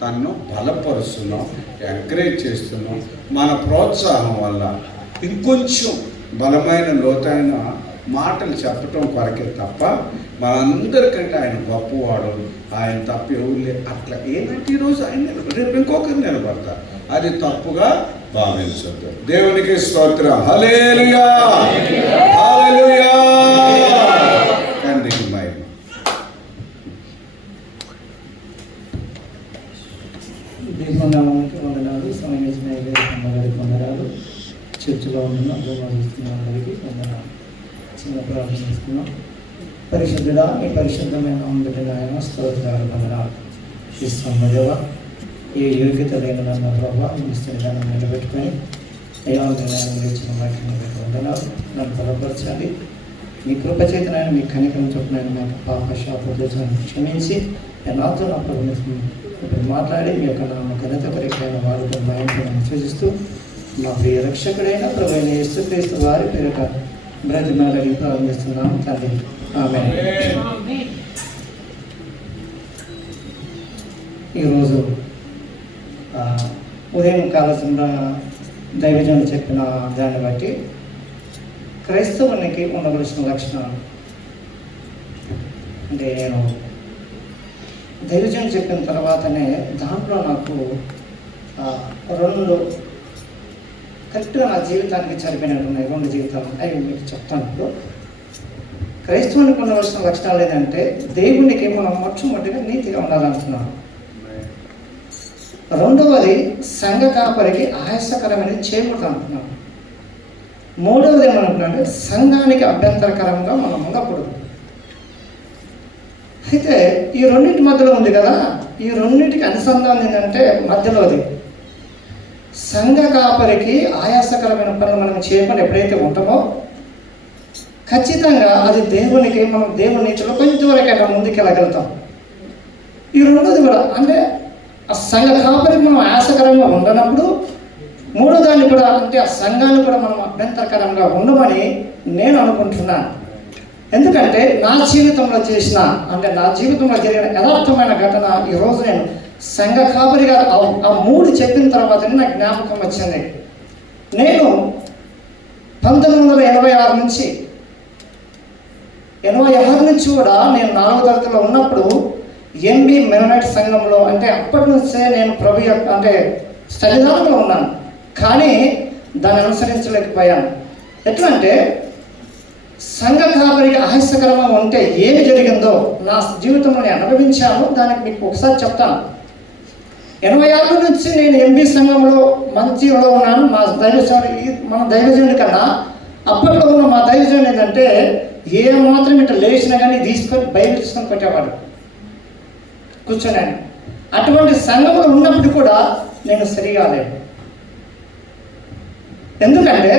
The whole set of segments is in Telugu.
తనను బలపరుస్తున్నాం, ఎంకరేజ్ చేస్తున్నాం. మన ప్రోత్సాహం వల్ల ఇంకొంచెం బలమైన లోతైన మాటలు చెప్పటం కొరకే తప్ప మనందరికంటే ఆయన గొప్పవాడు, ఆయన తప్ప ఎవరు లేదు అట్లా ఏంటంటే ఈరోజు ఆయన రేపు ఇంకొకరు నిలబడతారు. అది తప్పుగా భావించద్దు. దేవునికి స్తోత్రం. హల్లెలూయా, హల్లెలూయా. తండ్రికి మహిమ. దీపనామానికి వందనాలు. సమయం ఇచ్చిన అమ్మగారికి వందనాలు. చర్చిలో ఉన్న అభిమానిస్తున్న అందరికీ వందనాలు. చిన్న ప్రార్థన చేస్తున్నాం. పరిశుద్ధుడా, మీ పరిశుద్ధమైన అందరికీ ఆయన స్తోత్రాలు వందనాలు. ఈ సమ్మదేవ ఏ యోగ్యత లేని నన్న ప్రభావ మీ స్థితిగానం నిలబెట్టుకొని అయ్యా మీరు ఇచ్చిన వాటిని మీకు వందనాలు. నన్ను బలపరచాలి. మీ కృపచేతనైనా మీ కనికరం చొప్పున మాకు పాప శాపదోషాలను క్షమించి నాతో నా ప్రభుత్వం ఇప్పుడు మాట్లాడి మీ యొక్క నామ ఘనత కొరకైన వారితో భయంకరమైన సూచిస్తూ మా ప్రియ రక్షకుడైన ప్రభువైన యేసుక్రీస్తు వారి పేరిట బ్రతిమాలని ప్రారంభిస్తున్నాం తండ్రి. ఆమేన్. ఈరోజు ఉదయం కాలసిన దైవజనులు చెప్పిన దాన్ని బట్టి క్రైస్తవునికి ఉండవలసిన లక్షణాలు అంటే నేను దైవజనులు చెప్పిన తర్వాతనే దాంట్లో నాకు రెండు కరెక్ట్గా నా జీవితానికి సరిపోయినట్టున్నాయి. రెండు జీవితాలు అవి మీకు చెప్తాను. ఇప్పుడు క్రైస్తవునికి ఉండవలసిన లక్షణాలు ఏంటంటే దేవునికి మనం మొట్టమొదటిగా నీతిగా ఉండాలంటున్నాను. రెండవది సంఘ కాపరికి ఆయాసకరమైన చేయకూడదు అంటున్నాను. మూడవది ఏమనుకున్నానంటే సంఘానికి అభ్యంతరకరంగా మనం ఉండకూడదు. అయితే ఈ రెండింటి మధ్యలో ఉంది కదా, ఈ రెండింటికి అనుసంధానం ఏంటంటే మధ్యలోది సంఘ కాపరికి ఆయాసకరమైన పనులు మనం చేయకుండా ఎప్పుడైతే ఉంటామో ఖచ్చితంగా అది దేవునికి మనం దేవుని నీతిలో కొంచెం వరకైనా ముందుకు వెళ్ళగలుగుతాం. ఈ రెండోది కూడా అంటే ఆ సంఘ కాపరికి మనం ఆయాసకరంగా ఉండనప్పుడు మూడో దాన్ని కూడా అంటే ఆ సంఘాన్ని కూడా మనం అభ్యంతరకరంగా ఉండమని నేను అనుకుంటున్నాను. ఎందుకంటే నా జీవితంలో చేసిన అంటే నా జీవితంలో జరిగిన యథార్థమైన ఘటన ఈరోజు నేను సంఘ కాపరిగా ఆ మూడు చెప్పిన తర్వాతనే నాకు జ్ఞాపకం వచ్చింది. నేను 1986 నుంచి 86 నుంచి కూడా నేను 4వ తరగతిలో ఉన్నప్పుడు ఎంబీ మెననైట్ సంఘంలో అంటే అప్పటి నుంచే నేను ప్రభు అంటే సన్నిధానంలో ఉన్నాను. కానీ దాన్ని అనుసరించలేకపోయాను. ఎట్లా అంటే సంఘ కాపరికి ఆయాసకరంగా ఉంటే ఏమి జరిగిందో నా జీవితంలో నేను అనుభవించాను. దానికి మీకు ఒకసారి చెప్తాను. 86 నుంచి నేను ఎంబీ సంఘంలో మంచిలో ఉన్నాను. మన దైవజనుడి కన్నా అప్పట్లో ఉన్న మా దైవజనుడు ఏంటంటే ఏ మాత్రం ఇట్లా లేచినా కానీ తీసుకొని బైబిల్ తీసుకొని పెట్టేవాడు కూర్చొని. అటువంటి సంఘంలో ఉన్నప్పుడు కూడా నేను సరిగా లేను. ఎందుకంటే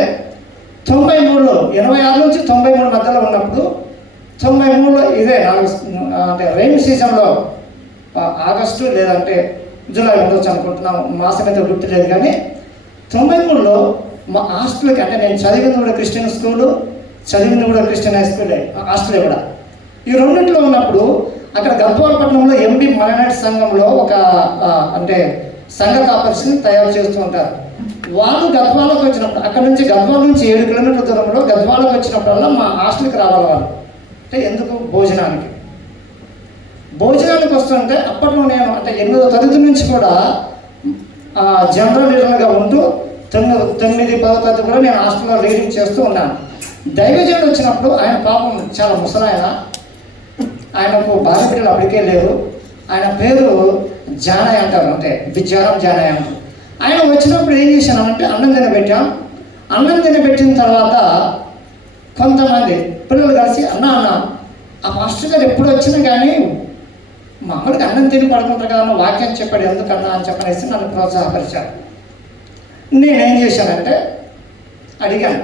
93లో 86 నుంచి 93 మధ్యలో ఉన్నప్పుడు 93లో ఇదే అంటే రైన్ సీజన్లో ఆగస్టు లేదంటే జూలై ఉండొచ్చు అనుకుంటున్నాము, మాసం అయితే గుర్తులేదు. కానీ 93లో మా హాస్టల్కి అంటే నేను చదివింది కూడా క్రిస్టియన్ స్కూలు, చదివింది కూడా క్రిస్టియన్ హై స్కూలే, హాస్టలే కూడా. ఈ రెండింటిలో ఉన్నప్పుడు అక్కడ గద్వాలపట్నంలో ఎంబీ మెననైట్ సంఘంలో ఒక అంటే సంఘ కాపర్స్ని తయారు చేస్తూ ఉంటారు. వాళ్ళు గద్వాలకు వచ్చినప్పుడు అక్కడ నుంచి గద్వాల నుంచి 7 కిలోమీటర్ల దూరంలో గద్వాలకు వచ్చినప్పుడల్లా మా హాస్టల్కి రావాలి వాళ్ళు. అంటే ఎందుకు భోజనానికి వస్తుంటే అప్పట్లో నేను అంటే 8వ తరగతి నుంచి కూడా జనరల్ లీడర్గా ఉంటూ 9, 10వ తరగతి కూడా నేను హాస్టల్లో రీడింగ్ చేస్తూ ఉన్నాను. దైవజనుడు వచ్చినప్పుడు ఆయన పాపం చాలా ముసలాయన, ఆయనకు భార్య పిల్లలు అప్పటికే లేరు. ఆయన పేరు జానయ్య అంటారు, అంటే బిజ్జారం జానయ్య అంటారు. ఆయన వచ్చినప్పుడు ఏం చేశానంటే అన్నం తినబెట్టాం. అన్నం తినబెట్టిన తర్వాత కొంతమంది పిల్లలు కలిసి అన్న ఆ మాస్టర్ గారు ఎప్పుడు వచ్చినా కానీ మామూలుగా అన్నం తిని పడుకుంటారు కదా, వాక్యం చెప్పాడు ఎందుకన్నా అని చెప్పనేసి నన్ను ప్రోత్సాహపరిచారు. నేనేం చేశానంటే అడిగాను,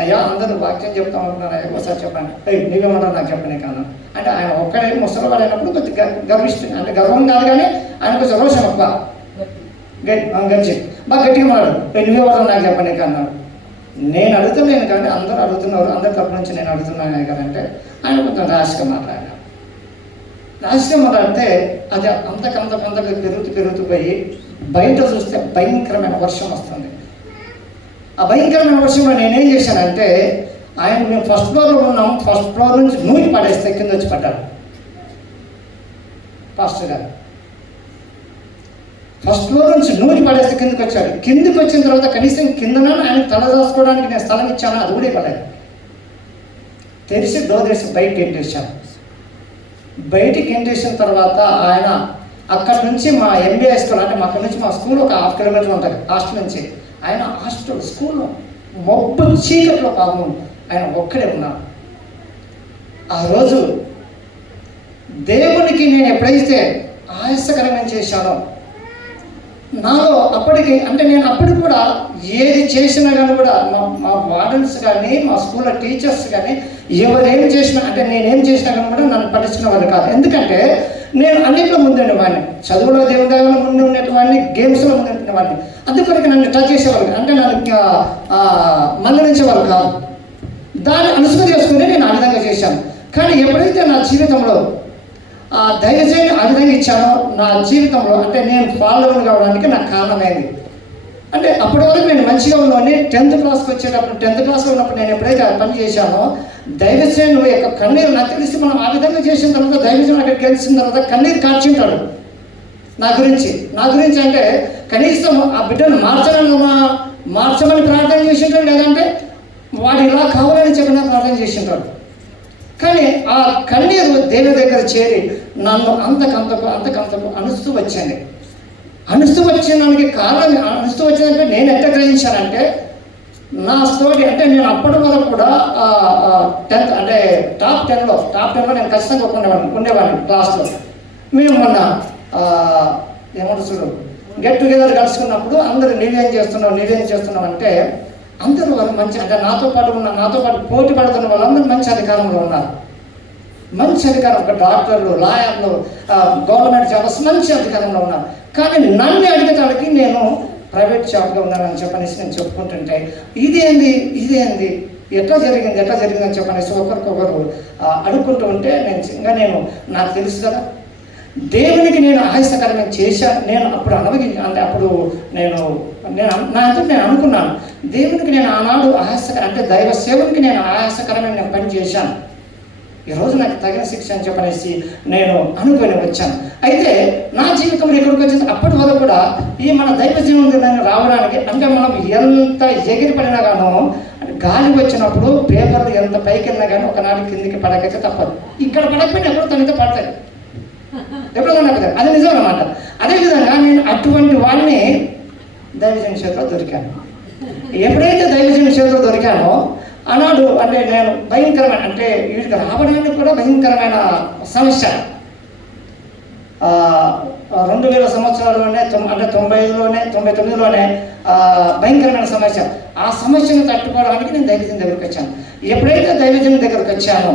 అయ్యా అందరూ వాక్యం చెప్తామంటున్నారు, ఒకసారి చెప్పండి. నువ్వేమన్నావు నాకు చెప్పనే కాను అంటే ఆయన ఒక్కడే ముసలివాడు అయినప్పుడు కొద్దిగా గర్విస్తుంది, అంటే గర్వం కాదు కానీ ఆయన కొంచెం రోషం ఎక్కువ, గచ్చి బాగా గట్టిగా మాడు, నువ్వేమన్నావు నాకు చెప్పనే కన్నాడు. నేను అడుగుతున్నాను కానీ అందరూ అడుగుతున్నారు, అందరి తరపు నుంచి నేను అడుగుతున్నాను కదంటే ఆయన కొంచెం రాష్గా మాట్లాడాను. రహస్యం అంటే అది అంతకంతగా పెరుగుతూ పోయి బయట చూస్తే భయంకరమైన వర్షం వస్తుంది. ఆ భయంకరమైన వర్షంలో నేనేం చేశానంటే, మేము ఫస్ట్ ఫ్లోర్లో ఉన్నాం, ఫస్ట్ ఫ్లోర్ నుంచి నూనె పడేస్తే కింద వచ్చి పడ్డాడు పాస్టర్ గారు. ఫస్ట్ ఫ్లోర్ నుంచి నూనె పడేస్తే కిందకి వచ్చాడు. కిందకి వచ్చిన తర్వాత కనీసం కిందన ఆయనకు తల దాచుకోవడానికి నేను స్థలం ఇచ్చాను, అది కూడా ఇవ్వలేదు. తెరిచి డోర్ తెరిచి బయటకి ఎంటేసాను. బయటికి ఎంటేసిన తర్వాత ఆయన అక్కడి నుంచి మా ఎంబీఐ స్కూల్, అంటే అక్కడి నుంచి మా స్కూల్ ఒక 1/2 కిలోమీటర్ ఉంటుంది హాస్టల్ నుంచి. ఆయన హాస్టల్ స్కూల్లో మొబ్బు చీకట్లో పాపం ఆయన ఒక్కడే ఉన్నాడు. ఆ రోజు దేవునికి నేను ఎప్పుడైతే ఆయాసకరంగా చేశానో, నాలో అప్పటికి అంటే నేను అప్పటికి కూడా ఏది చేసినా కానీ కూడా మా వార్డెన్స్ కానీ మా స్కూల్లో టీచర్స్ కానీ ఎవరేం చేసినా, అంటే నేనేం చేసినా కానీ కూడా నన్ను పట్టించుకునే వాళ్ళు కాదు. ఎందుకంటే నేను అన్నింటిలో ముందుండేవాడిని, చదువులో దేవుదాయంలో ముందు ఉండేవాడిని, గేమ్స్లో ముందు ఉండేవాడిని. అందుకొరకు నన్ను టచ్ చేసేవాళ్ళు, అంటే నన్ను మందలించేవాళ్ళు కాదు. దాన్ని అనుసరి చేసుకుని నేను ఆ విధంగా చేశాను. కానీ ఎప్పుడైతే నా జీవితంలో ఆ దైవజయాన్ని ఆ విధంగా ఇచ్చానో, నా జీవితంలో అంటే నేను ఫాలోవర్ కావడానికి నాకు కారణమైంది. అంటే అప్పటి వరకు నేను మంచిగా ఉన్నాను. 10th క్లాస్కి వచ్చేటప్పుడు, 10th క్లాస్లో ఉన్నప్పుడు నేను ఎప్పుడైతే పని చేశానో, దైవజయం యొక్క కన్నీరు నాకు తెలిసి మనం ఆ విధంగా చేసిన తర్వాత, దైవజయం అక్కడికి గెలిచిన తర్వాత కన్నీరు కార్చింటాడు నా గురించి అంటే కనీసం ఆ బిడ్డను మార్చమని ప్రార్థన చేసింటాడు, లేదంటే వాడు ఇలా కావాలని చెప్పిన ప్రార్థన చేసింటాడు. కానీ ఆ కన్నీరు దేవుని దగ్గర చేరి నన్ను అంతకంతకు అనుస్తూ వచ్చింది. అనుస్తూ వచ్చినానికి కారణం, అనుస్తూ వచ్చిందంటే నేను ఎట్లా గ్రహించానంటే, నా స్టోరీ అంటే నేను అప్పటి వరకు కూడా 10th అంటే టాప్ 10లో నేను ఖచ్చితంగా ఉండేవాడిని క్లాస్లో. మేము మొన్న ఏమంటారు చూడు, గెట్ టుగెదర్ కలుసుకున్నప్పుడు అందరూ నీవేం చేస్తున్నావు అంటే, అందరూ వాళ్ళు మంచి, అంటే నాతో పాటు పోటీ పడుతున్న వాళ్ళందరూ మంచి అధికారంలో ఉన్నారు. మంచి అధికారం, ఒక డాక్టర్లు, లాయర్లు, గవర్నమెంట్ జాబ్స్ మంచి అధికారంలో ఉన్నారు. కానీ నన్ను అడిగేటానికి నేను ప్రైవేట్ జాబ్లో ఉన్నానని చెప్పనేసి నేను చెప్పుకుంటుంటే, ఇదేంది ఎట్లా జరిగింది అని చెప్పనేసి ఒకరికొకరు అడుక్కుంటూ ఉంటే, నేను నాకు తెలుసు కదా దేవునికి నేను ఆయాసకరమైన చేశాను. నేను అప్పుడు అంటే అప్పుడు నేను అనుకున్నాను, దేవునికి నేను ఆనాడు అంటే దైవ సేవనికి నేను ఆయాసకరమైన పని చేశాను, ఈరోజు నాకు తగిన శిక్ష అని చెప్పనేసి నేను అనుకొని వచ్చాను. అయితే నా జీవితంలో ఇక్కడికి వచ్చింది అప్పటి వరకు కూడా ఈ మన దైవ జీవనం రావడానికి, అంటే మనం ఎంత ఎగిరిపడినా గానో, గాలి వచ్చినప్పుడు పేపర్లు ఎంత పైకి వెళ్ళినా కానీ ఒకనాడు కిందికి పడకైతే తప్పదు. ఇక్కడ పడకపోయినా ఎప్పుడు తనతో పడతాయి, ఎప్పుడు పడతాయి, అది నిజం అన్నమాట. అదేవిధంగా నేను అటువంటి వాడిని దైవజన చేతిలో దొరికాను. ఎప్పుడైతే దైవజన చేతిలో దొరికానో ఆనాడు అంటే నేను భయంకరమైన, అంటే వీటికి రావడానికి కూడా భయంకరమైన సమస్య. 2000 సంవత్సరాల్లోనే, అంటే 99లోనే భయంకరమైన సమస్య. ఆ సమస్యను తట్టుకోవడానికి నేను దైవజనం దగ్గరికి వచ్చాను. ఎప్పుడైతే దైవజనం దగ్గరికి వచ్చానో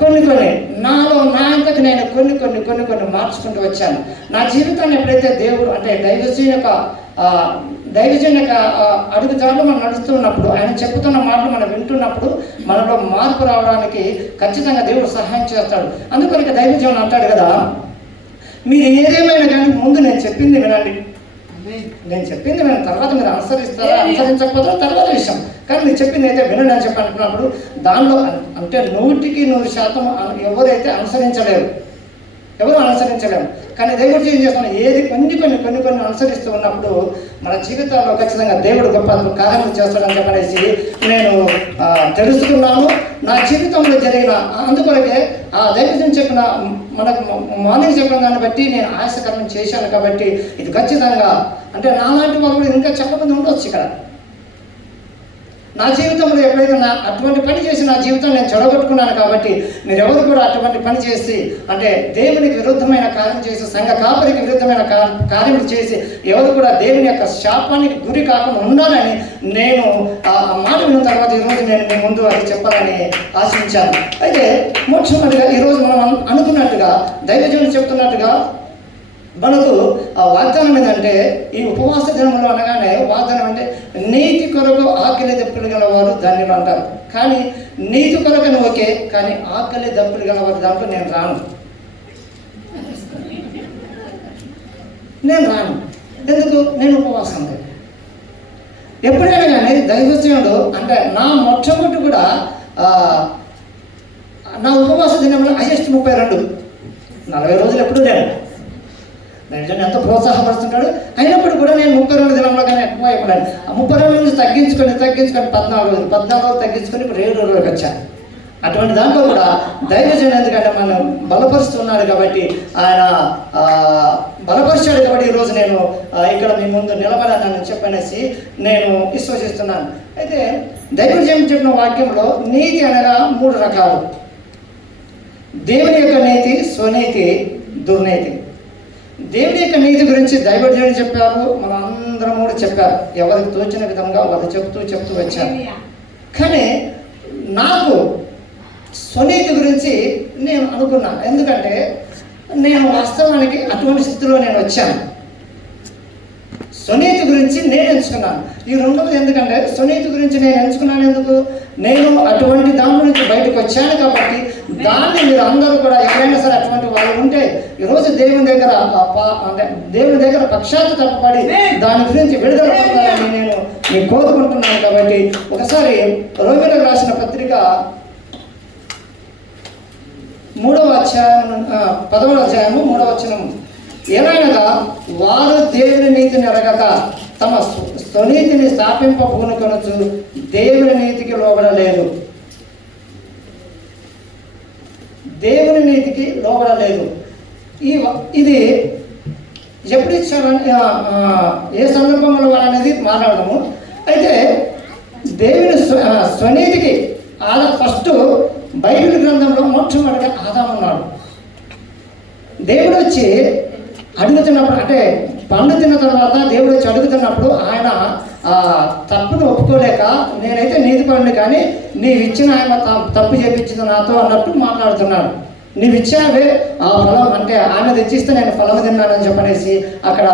కొన్ని నాలో నా అంతకు నేను కొన్ని మార్చుకుంటూ వచ్చాను. నా జీవితాన్ని ఎప్పుడైతే దేవుడు అంటే దైవజన్ యొక్క అడుగుజాడలో మనం నడుస్తున్నప్పుడు, ఆయన చెప్పుతున్న మాటలు మనం వింటున్నప్పుడు మనలో మార్పు రావడానికి ఖచ్చితంగా దేవుడు సహాయం చేస్తాడు. అందుకని దైవజన్ అంటాడు కదా, మీరు ఏదేమైనా కానీ ముందు నేను చెప్పింది వినండి, తర్వాత మీరు అనుసరించకపోతే తర్వాత విషయం, కానీ మీరు చెప్పింది అయితే వినండి అని చెప్పి అనుకున్నప్పుడు దానిలో అంటే 100% ఎవరైతే ఎవరు అనుసరించలేరు. కానీ దేవుడు ఏం చేస్తున్నాడు, ఏది కొన్ని అనుసరిస్తూ ఉన్నప్పుడు మన జీవితాల్లో ఖచ్చితంగా దేవుడు గొప్ప కార్యములు చేస్తాడని చెప్పనేసి నేను తెలుసుకున్నాను. నా జీవితంలో జరిగిన అందుకొరకే ఆ దైవజనం చెప్పిన మనకు మార్నింగ్ చెప్పిన దాన్ని బట్టి నేను ఆయాసకరం చేశాను. కాబట్టి ఇది ఖచ్చితంగా అంటే నాలాంటి వాళ్ళు కూడా ఇంకా చెప్పకుండా ఉండవచ్చు. ఇక్కడ నా జీవితంలో ఎప్పుడైతే అటువంటి పని చేసి నా జీవితం నేను చెడగొట్టుకున్నాను. కాబట్టి మీరెవరు కూడా అటువంటి పని చేసి అంటే దేవునికి విరుద్ధమైన కార్యం చేసి, సంఘ కాపరికి విరుద్ధమైన కార్యములు చేసి ఎవరు కూడా దేవుని యొక్క శాపానికి గురి కాకుండా ఉండాలని నేను ఆ మాట విన్న తర్వాత ఈరోజు నేను మీ ముందు అది చెప్పాలని ఆశించాను. అయితే మొట్టమొదటిగా ఈరోజు మనం అనుకున్నట్టుగా దైవజనుడు చెప్తున్నట్టుగా మనకు ఆ వాగ్దానం ఏంటంటే, ఈ ఉపవాస దినంలో అనగానే వాగ్దానం అంటే నీతి కొరకు ఆకలి దప్పులు గలవారు ధన్యులు అంటారు. కానీ నీతి కొరకు ఓకే, కానీ ఆకలి దప్పులు గలవారు దాంట్లో నేను రాను. నేను రాను. ఎందుకు? నేను ఉపవాసం లేదు. ఎప్పుడైనా కానీ దైవజనుడు అంటే నా మొట్టమొదటి కూడా నా ఉపవాస దినంలో హైయెస్ట్ 40 రోజులు ఎప్పుడూ లేను. దైవజనుడు ఎంతో ప్రోత్సాహపడుతుంటాడు. అయినప్పుడు కూడా నేను 32 దినంలో కానీ ఎక్కువ అయిపోయాను. 32 నుంచి తగ్గించుకొని 14 రోజులు తగ్గించుకొని ఇప్పుడు 7 రోజులకు వచ్చాను. అటువంటి దాంట్లో కూడా దైవజనుడు ఎందుకంటే మనం బలపరుస్తున్నాడు కాబట్టి, ఆయన బలపరిచాడు కాబట్టి ఈరోజు నేను ఇక్కడ మీ ముందు నిలబడానని చెప్పనేసి నేను విశ్వసిస్తున్నాను. అయితే దైవజనుడు చెప్పిన వాక్యంలో నీతి అనగా 3 రకాలు. దేవుని యొక్క నీతి, స్వనీతి, దుర్నీతి. దేవుని యొక్క నీతి గురించి దైవజనుడు చెప్పారు, మనం అందరం కూడా చెప్పారు. ఎవరికి తోచిన విధంగా వాళ్ళు చెప్తూ వచ్చారు. కానీ నాకు స్వనీతి గురించి నేను అనుకున్నాను. ఎందుకంటే నేను వాస్తవానికి అటువంటి స్థితిలో నేను వచ్చాను. స్వనీతి గురించి నేను ఎంచుకున్నాను. ఈ రెండవది ఎందుకంటే స్వనీతి గురించి నేను ఎంచుకున్నాను ఎందుకు? నేను అటువంటి దాని నుంచి బయటకు వచ్చాను కాబట్టి దాన్ని మీరు అందరూ కూడా ఎవరైనా సరే అటువంటి వాళ్ళు ఉంటే ఈరోజు దేవుని దగ్గర అంటే దేవుని దగ్గర పశ్చాత్తాపపడి దాని గురించి విడుదల పొందాలని నేను మీకు కోరుకుంటున్నాను. కాబట్టి ఒకసారి రోమీయులకు రాసిన పత్రిక 3వ అధ్యాయం 10వ అధ్యాయము 3వ వచనం, ఏమైనగా వారు దేవుని నీతిని అడగక తమ స్వనీతిని స్థాపింపబూనుకొనొచ్చు దేవుని నీతికి లోబడలేదు. దేవుని నీతికి లోబడలేదు. ఇది ఎప్పుడు ఇచ్చారని ఏ సందర్భంలో అనేది మాట్లాడము. అయితే దేవుని స్వనీతికి ఫస్ట్ బైబిల్ గ్రంథంలో మొట్టమొదటిగా ఆదాము ఉన్నాడు. దేవుడు వచ్చి అడుగుతున్నప్పుడు, అంటే పండు తిన్న తర్వాత దేవుడు వచ్చి అడుగుతున్నప్పుడు ఆయన తప్పును ఒప్పుకోలేక నేనైతే నీతిపరుని కానీ నీవు ఇచ్చిన ఆయన తప్పు చేపించింది నాతో అన్నట్టు మాట్లాడుతున్నాడు. నీవు ఇచ్చావే ఆ ఫలం, అంటే ఆమె తెచ్చిస్తే నేను ఫలం తిన్నానని చెప్పనేసి అక్కడ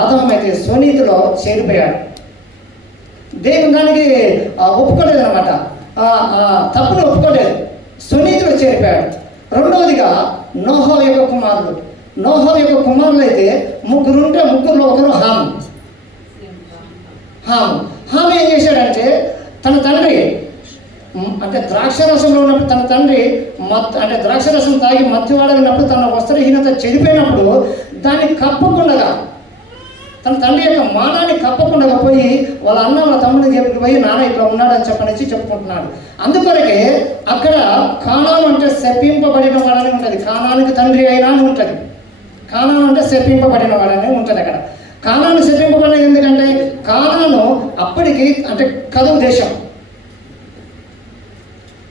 ఆదాము అయితే స్వనీతిలో చేరిపోయాడు. దేవుని దానికి ఒప్పుకోలేదు అనమాట, తప్పును ఒప్పుకోలేదు, స్వనీతిలో చేరిపోయాడు. రెండవదిగా నోహో యొక్క కుమారులు. నోహో యొక్క కుమారులు అయితే 3 ఉంటే 3లో ఒకరు హాము ఏం చేశాడంటే తన తండ్రి అంటే ద్రాక్షరసంలో ఉన్నప్పుడు తన తండ్రి అంటే ద్రాక్షరసం తాగి మత్తువాడగినప్పుడు తన వస్త్రహీనత చెడిపోయినప్పుడు దాన్ని కప్పకుండా తన తండ్రి యొక్క మానాన్ని కప్పకుండా పోయి వాళ్ళ అన్న వాళ్ళ తమ్ముడిని చెప్పి పోయి నాన్న ఇట్లా ఉన్నాడని చెప్పనేసి చెప్పుకుంటున్నాడు. అందుకొరకే అక్కడ కానాను అంటే శపింపబడిన వాడని ఉంటుంది. కానానికి తండ్రి అయినా అని ఉంటుంది. కానాను అంటే శపింపబడిన వాడని ఉంటుంది. అక్కడ కానాను శపింపబడినది ఎందుకంటే కానాను అప్పటికి అంటే కదువు దేశం.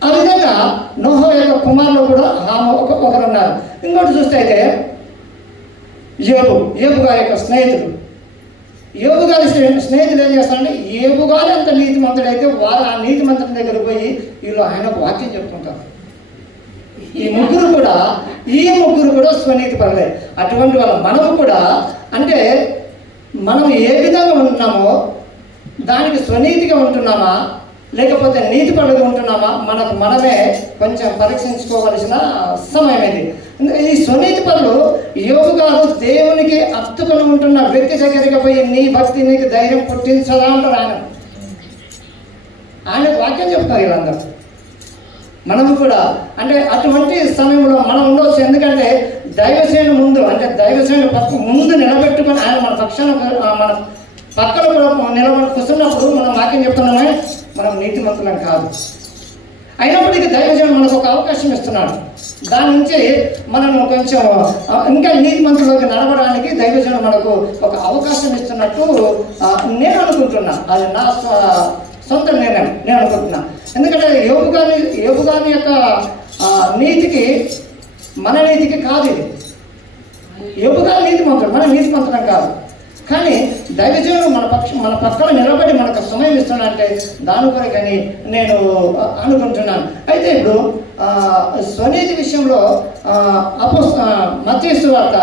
ఆ విధంగా నోహో యొక్క కుమారులు కూడా ఒకరు ఉన్నారు. ఇంకోటి చూస్తే అయితే యోబు గారి యొక్క స్నేహితుడు. యోబు గారి స్నేహితులు ఏం చేస్తారంటే యోబు గారు అంత నీతిమంతుడైతే వారు ఆ నీతిమంతుడి దగ్గర పోయి వీళ్ళు ఆయనకు వాక్యం చెప్పుకుంటారు. ఈ ముగ్గురు కూడా స్వనీతి పడలేదు. అటువంటి వాళ్ళ మనము కూడా అంటే మనం ఏ విధంగా ఉంటున్నామో దానికి స్వనీతిగా ఉంటున్నామా లేకపోతే నీతి పరులుగా ఉంటున్నామా మనకు మనమే కొంచెం పరీక్షించుకోవలసిన సమయం ఇది. ఈ స్వనీతి పరులు యోబు గారు దేవునికి అత్తుకొని ఉంటున్న వ్యక్తి దగ్గరికి పోయి నీ భక్తి నీకు ధైర్యం పుట్టించదా అంటారు. ఆయనకు వాక్యం చెప్తారు వీళ్ళందరూ. మనము కూడా అంటే అటువంటి సమయంలో మనం ఉండవచ్చు. ఎందుకంటే దైవసేన ముందు అంటే దైవసేన ముందు నిలబెట్టుకొని ఆయన మన పక్షాన మన పక్కన కూడా నిలబడి కూర్చున్నప్పుడు మనం వాక్యం చెప్తున్నామే మనం నీతిమంతులం కాదు. అయినప్పటికీ దైవజనుడు మనకు ఒక అవకాశం ఇస్తున్నాడు. దాని నుంచి మనము కొంచెం ఇంకా నీతిమంతులోకి నడవడానికి దైవజనుడు మనకు ఒక అవకాశం ఇస్తున్నట్టు నేను అనుకుంటున్నా. అది నా సొంత నిర్ణయం నేను అనుకుంటున్నా. ఎందుకంటే యోబు గారి యొక్క నీతికి మన నీతికి కాదు ఇది. యోబు గారి నీతిమంతుడు, మన నీతిమంతులం కాదు. కానీ దైవజనుడు మన పక్కన నిలబడి మనకు సమయం ఇస్తున్నాడంటే దాని కొరకని నేను అనుకుంటున్నాను. అయితే ఇప్పుడు స్వనీతి విషయంలో మత్తయి సువార్త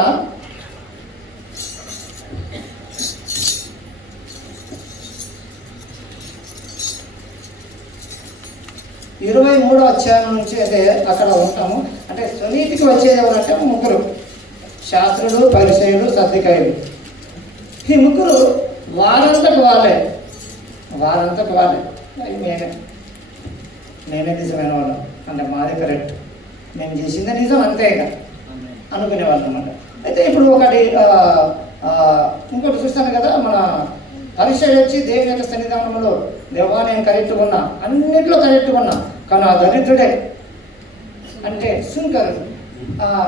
23వ అధ్యాయం నుంచి అయితే అక్కడ ఉంటాము. అంటే స్వనీతికి వచ్చేది ఎవరంటే 3 శాస్త్రులు, పరిసయ్యులు, సద్దుకాయులు. ఈ ముగ్గురు వారంతకు వాళ్ళే అవి నేనే నిజమైన వాళ్ళం అంటే మాది కరెక్ట్, నేను చేసిందే నిజం అంతే ఇక అనుకునేవాళ్ళు అనమాట. అయితే ఇప్పుడు ఇంకోటి చూస్తాను కదా, మన పరిచయం వచ్చి దేవుని యొక్క సన్నిధానంలో దేవా నేను కరెక్ట్గా ఉన్నా, అన్నింటిలో కరెక్ట్గా ఉన్నా, కానీ ఆ దరిద్రుడే అంటే సుంకరుడు.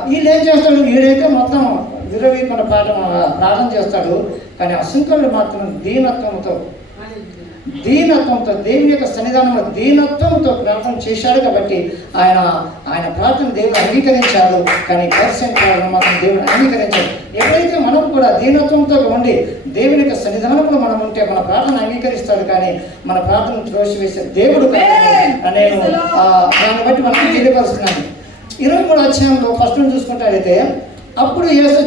వీళ్ళు ఏం చేస్తాడు, వీడైతే మొత్తం విరవీపన ప్రార్థన చేస్తాడు, కానీ ఆ సుంకరుడు మాత్రం దీనత్వంతో దేవుని యొక్క సన్నిధానంలో దీనత్వంతో ప్రార్థన చేశాడు కాబట్టి ఆయన ప్రార్థన దేవుడు అంగీకరించాడు, కానీ పర్సెంట్ మాత్రం దేవుడు అంగీకరించాడు. ఎప్పుడైతే మనం కూడా దీనత్వంతో ఉండి దేవుని యొక్క సన్నిధానంలో మనం ఉంటే మన ప్రార్థన అంగీకరిస్తాడు, కానీ మన ప్రార్థన త్రోసివేసే దేవుడు కాదని నేను దాన్ని బట్టి మనం తెలియపరుస్తున్నాను. 23వ అధ్యాయంలో ఫస్ట్ నుంచి చూసుకుంటాడైతే, అప్పుడు యేసు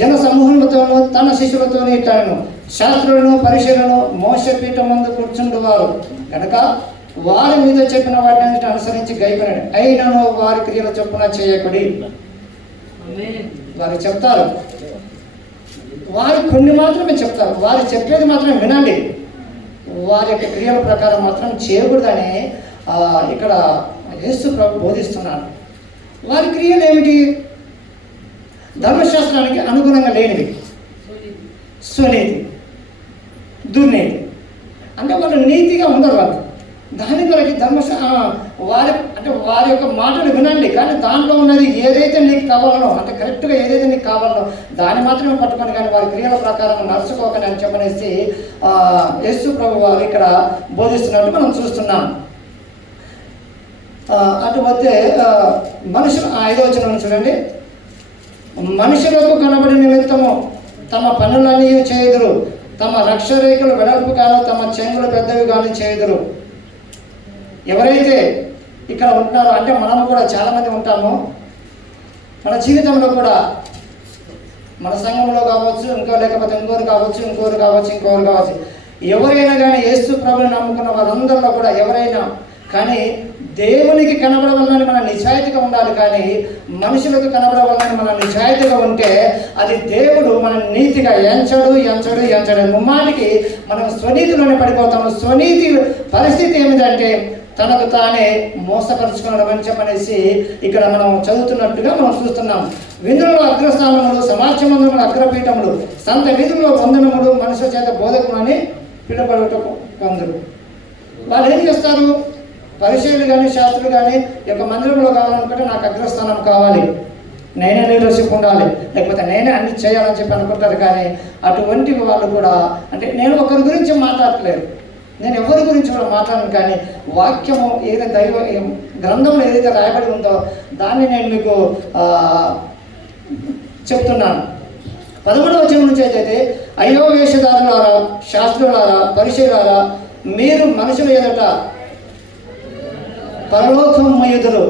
జన సమూహములతోనూ తన శిష్యులతో ఇట్టాను, శాస్త్రులను పరిశీలను మోసే పీఠం ముందు కూర్చుండువారు కనుక వారి మీద చెప్పిన వాటిని అనుసరించి గైకొనడు, అయినను వారి క్రియల చొప్పున చేయకుడి. వారు చెప్తారు, వారు కొన్ని మాత్రమే చెప్తారు, వారు చెప్పేది మాత్రమే వినండి, వారి యొక్క క్రియల ప్రకారం మాత్రం చేయకూడదని ఇక్కడ యేసు ప్రభు బోధిస్తున్నాడు. వారి క్రియలు ఏమిటి? ధర్మశాస్త్రానికి అనుగుణంగా లేనివి, స్వనీతి, దుర్నీతి. అంటే వాళ్ళు నీతిగా ఉండరు. వాళ్ళు దాని కొరకు వారి యొక్క మాటలు వినండి, కానీ దాంట్లో ఉన్నది ఏదైతే నీకు కావాలనో, అంటే కరెక్ట్గా ఏదైతే నీకు కావాలనో దాన్ని మాత్రమే పట్టుకొని, కానీ వారి క్రియల ప్రకారం నడుచుకోకని అని చెప్పనేసి యేసు ప్రభు వారు ఇక్కడ బోధిస్తున్నట్టు మనం చూస్తున్నాం. అటుపోతే మనుషులు 5వ వచనం చూడండి, మనుషులకు కనబడి నిమిత్తము తమ పనులన్నీ చేయుదురు, తమ రక్షరేఖలు వెడల్పు కాను, తమ చెంగులు పెద్దవి కానీ చేయుదురు. ఎవరైతే ఇక్కడ ఉంటున్నారో, అంటే మనం కూడా చాలామంది ఉంటాము, మన జీవితంలో కూడా మన సంఘంలో కావచ్చు, లేకపోతే ఇంకోరు కావచ్చు, ఎవరైనా కానీ యేసు ప్రభువుని నమ్ముకున్న వారందరిలో కూడా ఎవరైనా కానీ దేవునికి కనబడవాలని మన నిజాయితీగా ఉండాలి, కానీ మనుషులకు కనబడవాలని మన నిజాయితీగా ఉంటే అది దేవుడు మన నీతిగా ఎంచడు. ముమ్మాటికి మనం స్వనీతిలోనే పడిపోతాము. స్వనీతి పరిస్థితి ఏమిటంటే తనకు తానే మోసపరుచుకున్నాడు అని చెప్పనేసి ఇక్కడ మనం చదువుతున్నట్టుగా మనం చూస్తున్నాం. విందులలో అగ్రస్థానములు, సమాజ మందిరములు అగ్రపీఠములు, సంత వీధుల్లో వందనములు, మనుషుల చేత బోధకులు అని పిలువబడుట కొందరు. వాళ్ళు ఏం చేస్తారు? పరిచయులు కానీ శాస్త్రులు కానీ యొక్క మందిరంలో కావాలనుకుంటే నాకు అగ్రస్థానం కావాలి, నేనే లీడర్షిప్ ఉండాలి, లేకపోతే నేనే అన్ని చేయాలని చెప్పి అనుకుంటారు. కానీ అటువంటి వాళ్ళు కూడా, అంటే నేను ఒకరి గురించి మాట్లాడట్లేదు, నేను ఎవరి గురించి కూడా మాట్లాడను, కానీ వాక్యము ఏదైతే గ్రంథంలో ఏదైతే రాయబడి ఉందో దాన్ని నేను మీకు చెప్తున్నాను. 11వ వచనం నుంచి అయితే, అయ్యో వేషధారులారా, శాస్త్రులారా, పరిచయులారా, మీరు మనుషుల ఎదుట పరలోకం ఎదురు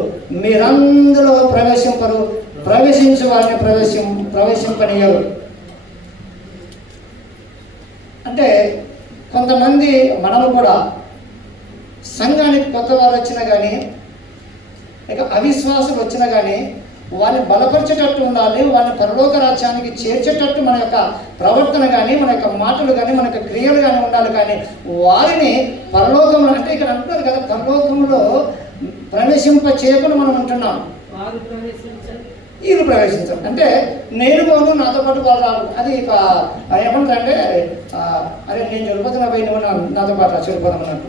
మీరందరూ ప్రవేశించు వారిని ప్రవేశింపనీయరు. అంటే కొంతమంది మనము కూడా సంఘానికి కొత్త వారు వచ్చినా కానీ, ఇక అవిశ్వాసులు వచ్చినా కానీ వాళ్ళని బలపరిచేటట్టు ఉండాలి, వాళ్ళని పరలోక రాజ్యానికి చేర్చేటట్టు మన యొక్క ప్రవర్తన కానీ, మన యొక్క మాటలు కానీ, మన యొక్క క్రియలు కానీ ఉండాలి. కానీ వారిని పరలోకంలో, అంటే ఇక్కడ అంటున్నారు కదా, పరలోకంలో ప్రవేశింప చేయకుండా మనం ఉంటున్నాం. వీళ్ళు ప్రవేశించారు అంటే నేను పోను, నాతో పాటు వాళ్ళు రాదు. అది ఏమంటారంటే, అరే నేను చెడిపోతున్నా పోయి నువ్వు నాతో పాటు చెడిపోదామన్నట్టు.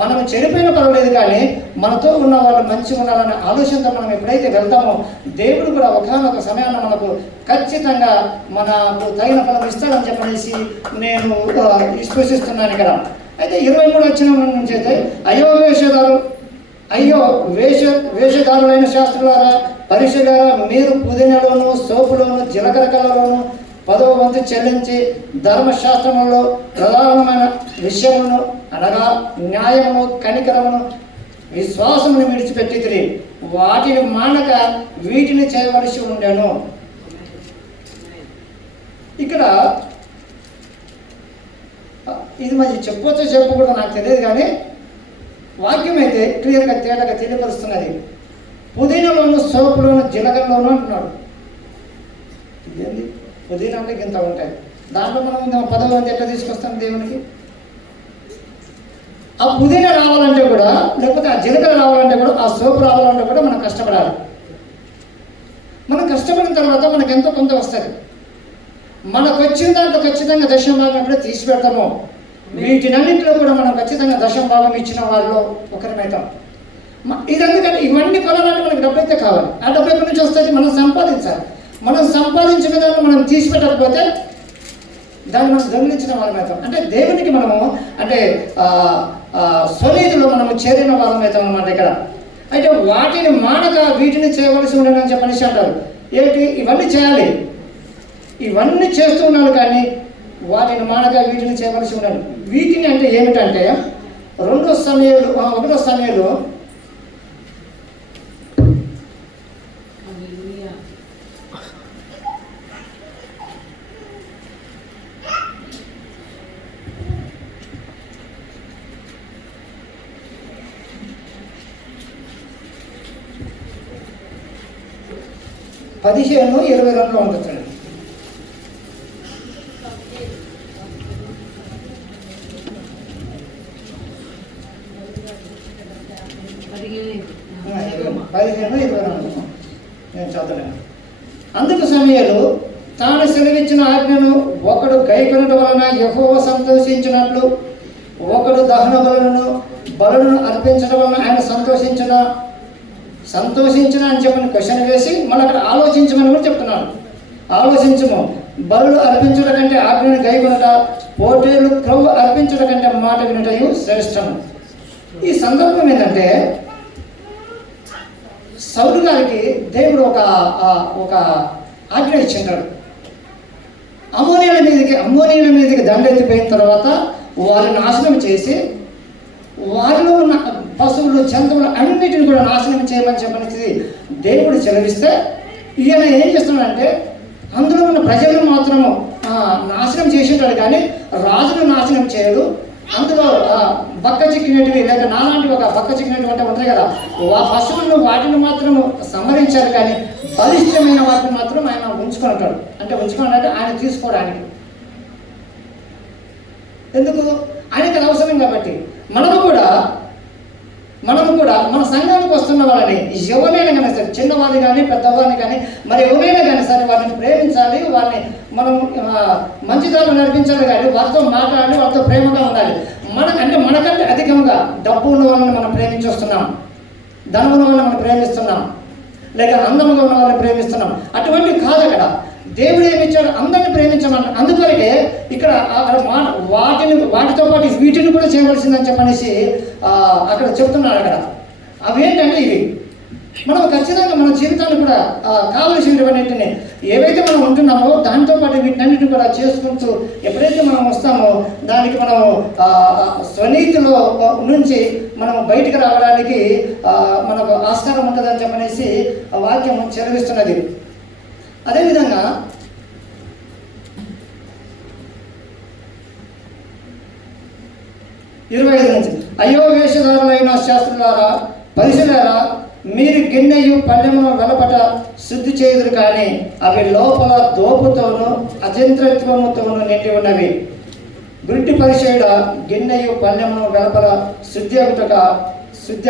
మనం చెడిపోయిన పర్వాలేదు, కానీ మనతో ఉన్న వాళ్ళు మంచిగా ఉండాలనే ఆలోచనతో మనం ఎప్పుడైతే వెళ్తామో దేవుడు కూడా ఒకనొక సమయాన్ని మనకు ఖచ్చితంగా మనకు తగిన ఫలం ఇస్తాడని చెప్పనేసి నేను విశ్వసిస్తున్నాను ఇక్కడ. అయితే 23 వచనం నుంచి అయితే, అయ్యో వేషధారులైన శాస్త్రులారా, పరిచయులారా, మీరు పుదీనలోను, సోపులోను, జీలకర్ర కళ్ళలోను 10వ వంతు చెల్లించి ధర్మశాస్త్రములో ప్రధానమైన విషయమును అనగా న్యాయమును, కనికరమును, విశ్వాసమును విడిచిపెట్టితిరి. వాటిని మానక వీటిని చేయవలసి ఉండెను. ఇక్కడ ఇది మరి చెప్పొచ్చో చెప్పకూడదు నాకు తెలియదు, కానీ వాక్యం అయితే క్లియర్గా తేటగా తెలియపరుస్తున్నది. పుదీనలోను, సోపులోను, జీలకర్రలోను అంటున్నాడు. ఇదేంటి పుదీనా అంటే ఇంత ఉంటాయి. దాంట్లో మనం 10 మంది ఎట్లా తీసుకొస్తాం దేవునికి? ఆ పుదీనా రావాలంటే కూడా, లేకపోతే ఆ జీలకర్ర రావాలంటే కూడా, ఆ సోపు రావాలంటే కూడా మనం కష్టపడాలి. మనం కష్టపడిన తర్వాత మనకు ఎంతో కొంత వస్తుంది. మనకు వచ్చిన దాంట్లో ఖచ్చితంగా దశమ భాగం ఎప్పుడో తీసి పెడతామో, వీటినన్నింటిలో కూడా మనం ఖచ్చితంగా దశమ భాగం ఇచ్చిన వాళ్ళలో ఒకరిమవుతాం. ఇది ఎందుకంటే ఇవన్నీ కొనాలంటే మనకి డబ్బు అయితే కావాలి. ఆ డబ్బు ఎక్కడి నుంచి వస్తుంది? మనం సంపాదించాలి. మనం సంపాదించిన దాన్ని మనం తీసి పెట్టకపోతే దాన్ని మనం దొంగిలించిన వాళ్ళం అవుతాం. అంటే దేవునికి మనము అంటే స్వనీతిలో మనము చేరిన వాళ్ళం అవుతాం అన్నమాట ఇక్కడ. అయితే వాటిని మానక వీటిని చేయవలసి ఉండదని చెప్పనేసి అంటారు. ఏంటి? ఇవన్నీ చేయాలి, ఇవన్నీ చేస్తూ ఉన్నాను, కానీ వాటిని మానక వీటిని చేయవలసి ఉండాలి. వీటిని అంటే ఏమిటంటే 1 సమయాలు 15:22 ఉంటుంది. నేను చదవలేను. అందుకు సమయాలు తాను సెలవిచ్చిన ఆజ్ఞను ఒకడు గైకొనడం వలన యెహోవా సంతోషించినట్లు, ఒకడు దహన బలులను అర్పించడం వలన ఆయన సంతోషించిన అని చెప్పని క్వశ్చన్ వేసి మళ్ళీ అక్కడ ఆలోచించమని కూడా చెప్తున్నాడు. ఆలోచించము. బలులు అర్పించడం కంటే ఆజ్ఞను గైకొనట, పోటీలు క్రొవ్వు అర్పించడం కంటే మాట వినటయు శ్రేష్టము. ఈ సందర్భం ఏంటంటే, సౌలు గారికి దేవుడు ఒక ఆజ్ఞ ఇచ్చింటాడు. అమ్మోనీయుల మీదకి దండెత్తిపోయిన తర్వాత వారిని నాశనం చేసి, వారిలో ఉన్న పశువులు జంతువులు అన్నిటిని కూడా నాశనం చేయమని చెప్పనేది దేవుడు చెలవిస్తే, ఈయన ఏం చేస్తున్నాడంటే అందులో ఉన్న ప్రజలను మాత్రము నాశనం చేసేటాడు, కానీ రాజును నాశనం చేయడు. అందులో బక్క చిక్కినటివి లేక నాలాంటి ఒక బక్క చిక్కినటువంటి అంటే ఉంటాయి కదా, ఆ పశువులను వాటిని మాత్రం సంహరించారు, కానీ బలిష్టమైన వాటిని మాత్రం ఆయన ఉంచుకుంటాడు. అంటే ఉంచుకున్నాడంటే ఆయన తీసుకోవడానికి. ఎందుకు? ఆయనకి అవసరం కాబట్టి. మనము కూడా మన సంఘానికి వస్తున్న వాళ్ళని ఎవరైనా కానీ సరే, చిన్నవారిని కానీ పెద్దవారిని కానీ మరి ఎవరైనా కానీ సరే వారిని ప్రేమించాలి, వారిని మనం మంచిదారులు నడిపించాలి, కానీ వారితో మాట్లాడాలి, వారితో ప్రేమగా ఉండాలి. మనకంటే అధికంగా డబ్బు ఉన్న వాళ్ళని మనం ప్రేమించొస్తున్నాం, ధనం ఉన్న వాళ్ళని మనం ప్రేమిస్తున్నాం, లేక అందముగా ఉన్న వాళ్ళని ప్రేమిస్తున్నాం. అటువంటి కాదు. అక్కడ దేవుడు ఏమి ఇచ్చాడు? అందరిని ప్రేమించమని. అందుకొరకే ఇక్కడ వాటితో పాటు వీటిని కూడా చేయవలసిందని చెప్పనేసి అక్కడ చెప్తున్నాడు. అక్కడ అవేంటంటే ఇవి మనం ఖచ్చితంగా మన జీవితాన్ని కూడా కావలసినటువంటిని ఏవైతే మనం ఉంటున్నామో దాంతో పాటు వీటన్నిటిని కూడా చేసుకుంటూ ఎప్పుడైతే మనం వస్తామో దానికి మనం స్వనీతిలో నుంచి మనం బయటికి రావడానికి మనకు ఆస్కారం ఉంటుందని చెప్పనేసి వాక్యం చెలవిస్తున్నది. అదేవిధంగా 25 నుంచి, అయ్యో వేషధారులైన శాస్త్రులారా, పరిశులారా, మీరు గిన్నెయు పళ్ళెమును వెలపట శుద్ధి చేయుదురు, కానీ అవి లోపల దోపుతోనూ అజంత్రత్వముతోనూ నిండి ఉన్నవి. గుడ్డి పరిచయుడ, గిన్నెయు పళ్ళెమును వెలపల శుద్ధి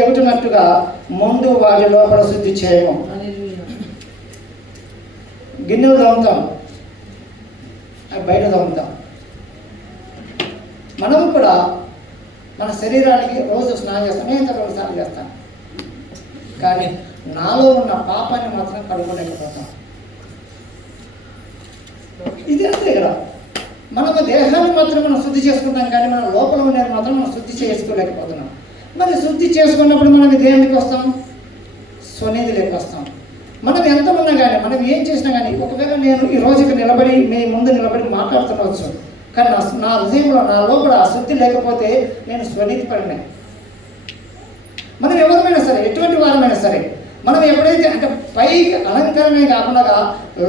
అగుతున్నట్టుగా ముందు వాటి లోపల శుద్ధి చేయము. గిన్నెలు తోముతాం, బయట తోముతాం. మనము కూడా మన శరీరానికి రోజు స్నానం చేస్తాం. నేను 2 సార్లు చేస్తాను, కానీ నాలో ఉన్న పాపాన్ని మాత్రం కడుగొలేకపోతాం. ఇది అంతే కదా. మనము దేహాన్ని మాత్రం మనం శుద్ధి చేసుకుంటాం, కానీ మన లోపల ఉండేది మాత్రం మనం శుద్ధి చేసుకోలేకపోతున్నాం. మరి శుద్ధి చేసుకున్నప్పుడు మనం దేనికి వస్తాం? స్వనీతిలోకి వస్తాం. మనం ఎంత ఉన్నా కానీ, మనం ఏం చేసినా కానీ, ఒకవేళ నేను ఈరోజు ఇక్కడ నిలబడి మీ ముందు నిలబడి మాట్లాడుతుండవచ్చు, కానీ నా హృదయంలో నా లోపల శుద్ధి లేకపోతే నేను స్వనీతి పడినా. మనం ఎవరైనా సరే, ఎటువంటి వారమైనా సరే, మనం ఎప్పుడైతే అంటే పైకి అలంకరణే కాకుండా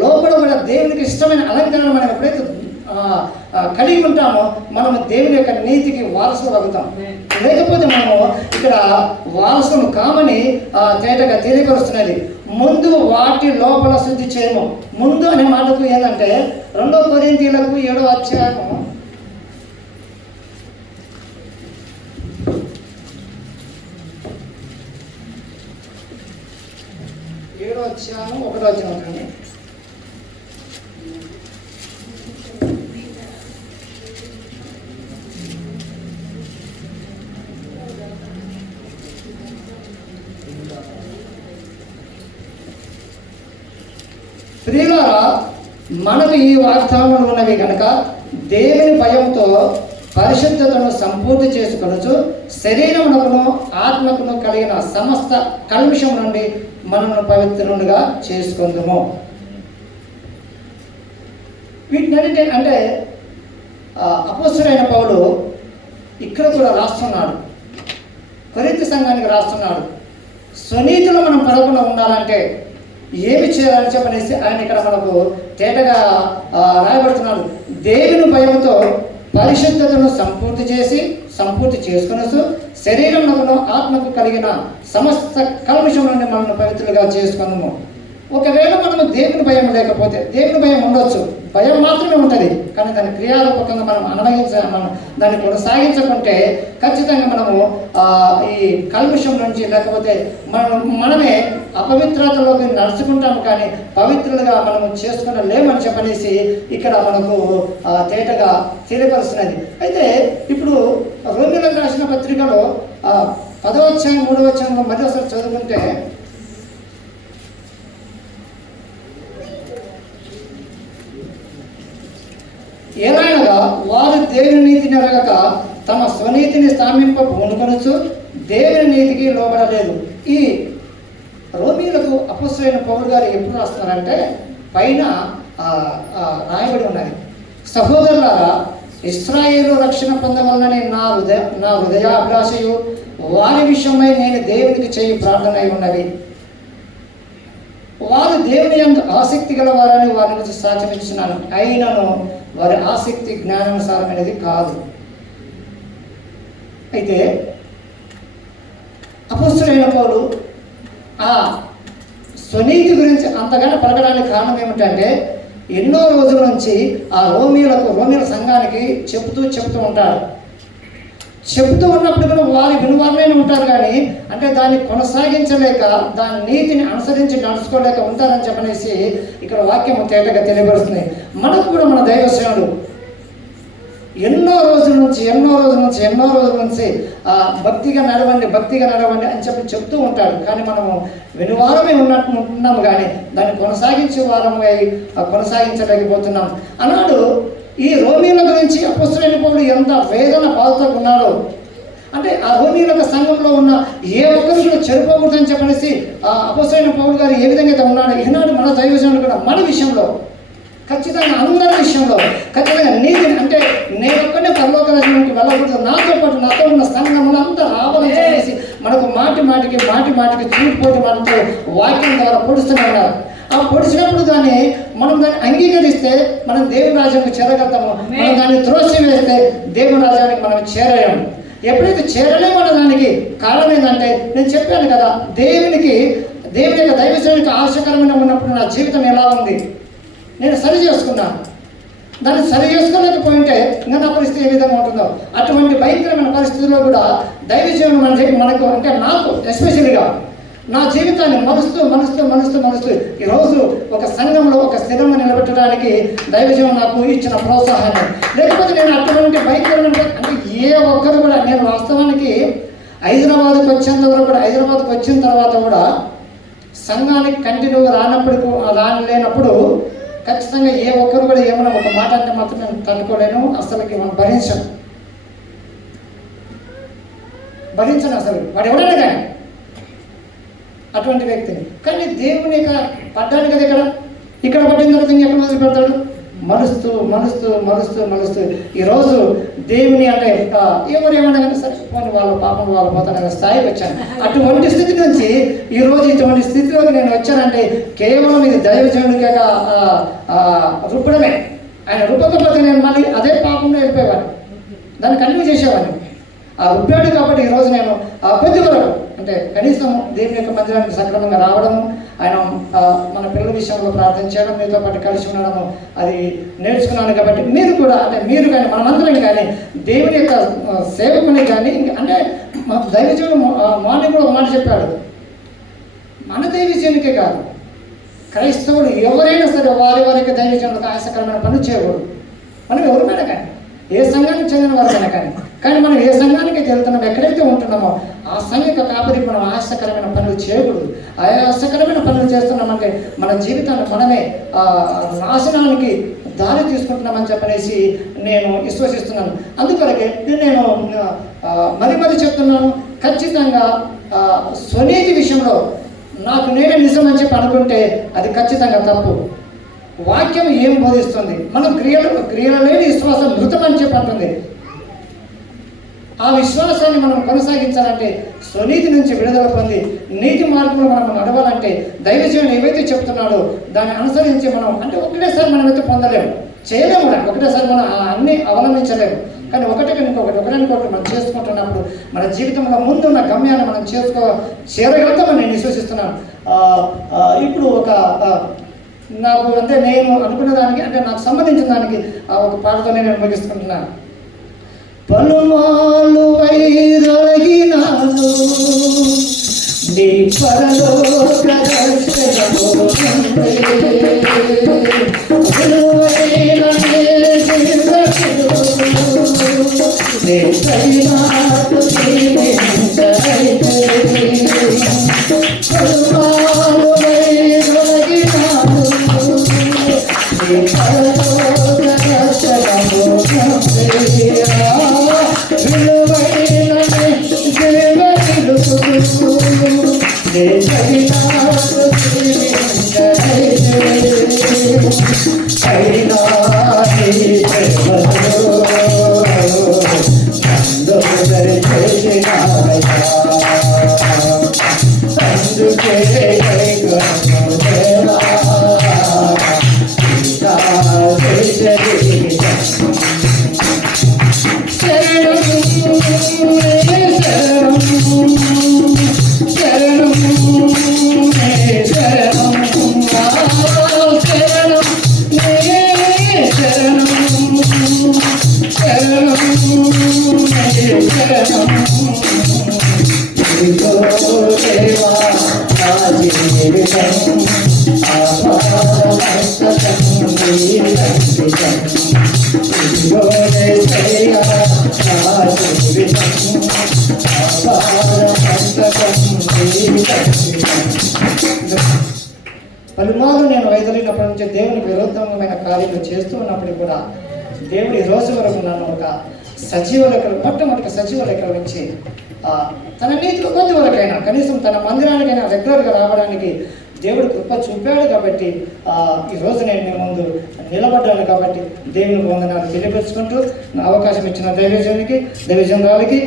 లోపల కూడా దేవునికి ఇష్టమైన అలంకరణ మనం ఎప్పుడైతే కలిగి ఉంటామో మనము దేవుని యొక్క నీతికి వారసులు అవుతాం. లేకపోతే మనము ఇక్కడ వారసులు కామని తేటగా తెలియపరుస్తున్నది. ముందు వాటి లోపల శుద్ధి చేయము. ముందు అనే మాటకు ఏంటంటే 2 కొరింథీయులకు 7వ అధ్యాయము 1వ అధ్యాయం ప్రియులారా, మనకు ఈ వాగ్దానములు ఉన్నవి కనుక దేవుని భయంతో పరిశుద్ధతను సంపూర్తి చేసుకొనొచ్చు శరీరమునకును ఆత్మకును కలిగిన సమస్త కల్మషం నుండి మనను పవిత్రులుగా చేసుకుందుము. వీటినన్నిటి అంటే అపోస్తలుడైన పౌలు ఇక్కడ కూడా రాస్తున్నాడు, కొరింథీ సంఘానికి రాస్తున్నాడు. స్వనీతిలో మనం పడకుండా ఉండాలంటే ఏమి చేయాలని చెప్పనేసి ఆయన ఇక్కడ మనకు తేటగా రాయబడుతున్నాడు. దేవుని భయంతో పరిశుద్ధతను సంపూర్తి చేసుకొనొచ్చు శరీరమునకును ఆత్మకు కలిగిన సమస్త కల్మషం నుండి మనల్ని పవిత్రులుగా చేసుకున్నాము. ఒకవేళ మనము దేవుని భయం లేకపోతే, దేవుని భయం ఉండొచ్చు, భయం మాత్రమే ఉంటుంది, కానీ దాని క్రియారూపకంగా మనం దాన్ని కొనసాగించకుంటే ఖచ్చితంగా మనము ఈ కల్మషం నుంచి లేకపోతే మనమే అపవిత్రతలోకి నడుచుకుంటాము, కానీ పవిత్రులుగా మనము చేసుకున్న లేమని చెప్పనేసి ఇక్కడ మనకు తేటగా తెలియపరుస్తున్నది. అయితే ఇప్పుడు రోమీయులకు రాసిన పత్రికలో 10వ అధ్యాయం 3వ వచనంలో మళ్ళీ ఒకసారి చదువుకుంటే, ఏలైనగా వారు దేవుని నీతిని అడగక తమ స్వనీతిని స్థాపింప పూనుకొనొచ్చు దేవుని నీతికి లోబడలేదు. ఈ రోమీయులకు అపోస్తలుడైన పౌలు గారు ఎప్పుడు రాస్తున్నారంటే పైన రాయబడి ఉన్నది, సహోదరులారా, ఇశ్రాయేలు రక్షణ పొందవలనని నా హృదయాభిలాషయు వారి విషయమై నేను దేవునికి చేయి ప్రార్థన అయి ఉన్నవి. వారు దేవుని యందు ఆసక్తి గలవారని వారి నుంచి సాక్ష్యమిచ్చినాను, అయినను వారి ఆసక్తి జ్ఞానానుసారమైనది కాదు. అయితే అపోస్తలుడైన పౌలు ఆ స్వనీతి గురించి అంతగానో పలకడానికి కారణం ఏమిటంటే ఎన్నో రోజుల నుంచి ఆ రోమీయుల సంఘానికి చెప్తూ ఉంటాడు. చెప్తూ ఉన్నప్పుడు కూడా వారి వినువారులైన ఉంటారు, కానీ అంటే దాన్ని కొనసాగించలేక దాని నీతిని అనుసరించి నడుచుకోలేక ఉంటారని చెప్పనేసి ఇక్కడ వాక్యం తేటగా తెలియపరుస్తుంది. మనకు కూడా మన దైవసేనుడు ఎన్నో రోజుల నుంచి భక్తిగా నడవండి అని చెప్తూ ఉంటాడు, కానీ మనము వినువారమే ఉన్నాము, కానీ దాన్ని కొనసాగించే వారమై కొనసాగించలేకపోతున్నాం అన్నాడు. ఈ రోమీయుల గురించి అపోస్తలుడైన పౌలు ఎంత వేదన బాధతో ఉన్నాడో, అంటే ఆ రోమీయుల సంఘంలో ఉన్న ఏ ఒక్కరు కూడా చెడిపోకూడదని చెప్పనేసి అపోస్తలుడైన పౌలు గారు ఏ విధంగా అయితే ఉన్నాడు, ఈనాడు మన దైవజనుడు కూడా మన విషయంలో ఖచ్చితంగా అందరి విషయంలో ఖచ్చితంగా నీతిని, అంటే నేను ఒక్కడే పరలోక రాజ్యానికి వెళ్ళకూడదు, నాతో పాటు నాతో ఉన్న సంఘములు అంతా రావాలని చెప్పేసి మనకు మాటికి చూడిపోటీ మనతో వాక్యం ద్వారా పొడుస్తూనే ఉన్నారు. ఆ పొడిచినప్పుడు మనం దాన్ని అంగీకరిస్తే మనం దేవుని రాజ్యానికి చేరగలుగుతాము. మనం దాన్ని త్రోసి వేస్తే దేవుని రాజ్యానికి మనం చేరలేము. ఎప్పుడైతే చేరలేమన్న దానికి కారణం ఏంటంటే నేను చెప్పాను కదా, దేవుని యొక్క దైవసేనకి ఆశకరమైన ఉన్నప్పుడు నా జీవితం ఎలా ఉంది, నేను సరి చేసుకున్నాను. దాన్ని సరి చేసుకోలేకపోయింటే ఇంకా నా పరిస్థితి ఏ విధంగా ఉంటుందో, అటువంటి భయంకరమైన పరిస్థితుల్లో కూడా దైవ జీవనం మనకు అంటే నాకు ఎస్పెషల్గా నా జీవితాన్ని మలుస్తూ ఈరోజు ఒక సంఘంలో ఒక స్థిరంగా నిలబెట్టడానికి దైవజీవం నాకు ఇచ్చిన ప్రోత్సాహాన్ని. లేకపోతే నేను అటువంటి భయంకరమైన అంటే ఏ ఒక్కరు కూడా, నేను వాస్తవానికి హైదరాబాద్కి వచ్చిన తర్వాత కూడా సంఘానికి కంటిన్యూ రానప్పుడు ఖచ్చితంగా ఏ ఒక్కరు కూడా ఏమైనా ఒక మాట అంటే మాత్రం నేను తట్టుకోలేను, అసలుకి మనం భరించను అసలు వాడు ఎవరైనా కానీ అటువంటి వ్యక్తిని. కానీ దేవుని పడ్డాడు కదా, ఇక్కడ పట్టిన తర్వాత ఇంకెక్కడ మొదలు పెడతాడు, మలుస్తూ ఈరోజు దేవుని అంటే ఎవరు ఏమన్నా కానీ సరే పోనీ వాళ్ళ పాపం వాళ్ళు పోతాననే స్థాయికి వచ్చాను. అటువంటి స్థితి నుంచి ఈరోజు ఇటువంటి స్థితిలోకి నేను వచ్చానంటే కేవలం ఇది దైవజనుడిగా రుబ్బడమే. ఆయన రుబ్బకపోతే నేను మళ్ళీ అదే పాపంలో వెళ్ళిపోయేవాడిని, దాన్ని కంటిన్యూ చేసేవాడిని. ఆ రుబ్బాడు కాబట్టి ఈరోజు నేను కొద్ది వరకు అంటే కనీసం దేవుని యొక్క మందిరానికి సక్రమంగా రావడము, ఆయన మన పిల్లల విషయంలో ప్రార్థన చేయడం, మీతో పాటు కలిసి ఉండడము అది నేర్చుకున్నాను. కాబట్టి మీరు కూడా అంటే మీరు కానీ మనమందరం కానీ దేవుని యొక్క సేవకుని కానీ అంటే దైవజనుడు మార్నింగ్ కూడా ఒక మాట చెప్పాడు, మన దైవజనునికే కాదు క్రైస్తవులు ఎవరైనా సరే వారి వారికి దైవజనులకు ఆయాసకరమైన పనులు చేయకూడదు. మనం ఎవరిమైనా కానీ ఏ సంఘానికి చెందిన వారైనా కానీ మనం ఏ సంఘానికి వెళ్తున్నాం ఎక్కడైతే ఉంటున్నామో ఆ సంఘిక కాపరికి మనం ఆయాసకరమైన పనులు చేయకూడదు. ఆయాసకరమైన పనులు చేస్తున్నామంటే మన జీవితాన్ని మనమే నాశనానికి దారి తీసుకుంటున్నామని చెప్పనేసి నేను విశ్వసిస్తున్నాను. అందుకొరకే నేను మరి చెప్తున్నాను, ఖచ్చితంగా స్వనీతి విషయంలో నాకు నేనే నిజం అని చెప్పి అనుకుంటే అది ఖచ్చితంగా తప్పు. వాక్యం ఏం బోధిస్తుంది? మనం క్రియలు లేని విశ్వాసం మృతం అని చెప్పి అంటుంది. ఆ విశ్వాసాన్ని మనం కొనసాగించాలంటే స్వనీతి నుంచి విడుదల పొంది నీతి మార్గంలో మనం నడవాలంటే దైవజీవనం ఏవైతే చెప్తున్నాడో దాన్ని అనుసరించి మనం అంటే ఒకటేసారి మనం అయితే పొందలేము, చేయలేము కూడా. ఒకటేసారి మనం అన్నీ అవలంబించలేము. కానీ ఒకదానికొకటి మనం చేసుకుంటున్నప్పుడు మన జీవితంలో ముందున్న గమ్యాన్ని మనం చేరగలుగుతామని నేను విశ్వసిస్తున్నాను. ఇప్పుడు నాకు అంటే నేను అనుకున్న దానికి అంటే నాకు సంబంధించిన దానికి ఒక పాటతో నేను ముగిస్తుంటున్నాను. పలుమాలు వైరొలగినాను నీ పరలోక పలుమార్లు నేను వైదొలిగినప్పటి నుంచి దేవునికి విరుద్ధమైన కార్యాలు చేస్తూ ఉన్నప్పటికీ కూడా దేవుడు ఈ రోజు వరకు నన్ను ఒక సజీవ లెక్కలు మొట్టమొదటి సజీవ లెక్కల నుంచి తన నీతిలో కొద్ది వరకైనా కనీసం తన మందిరానికైనా రెగ్యులర్గా రావడానికి దేవుడు కృప చూపాడు. కాబట్టి ఈరోజు నేను మీ ముందు నిలబడ్డాను. కాబట్టి దేవునికి వందనాలు తెలియపరుచుకుంటూ నా అవకాశం ఇచ్చిన దైవజనురాలకి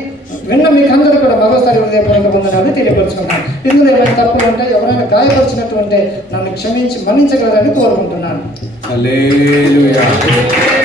విన్న మీకు అందరూ కూడా మరోసారి హృదయపూర్వక వందనాలు తెలియపరుచుకున్నాను. ఇందులో ఏమైనా తప్పులు ఉంటే ఎవరైనా గాయపరిచినట్టు ఉంటే నన్ను క్షమించి మన్నించగలరని కోరుకుంటున్నాను.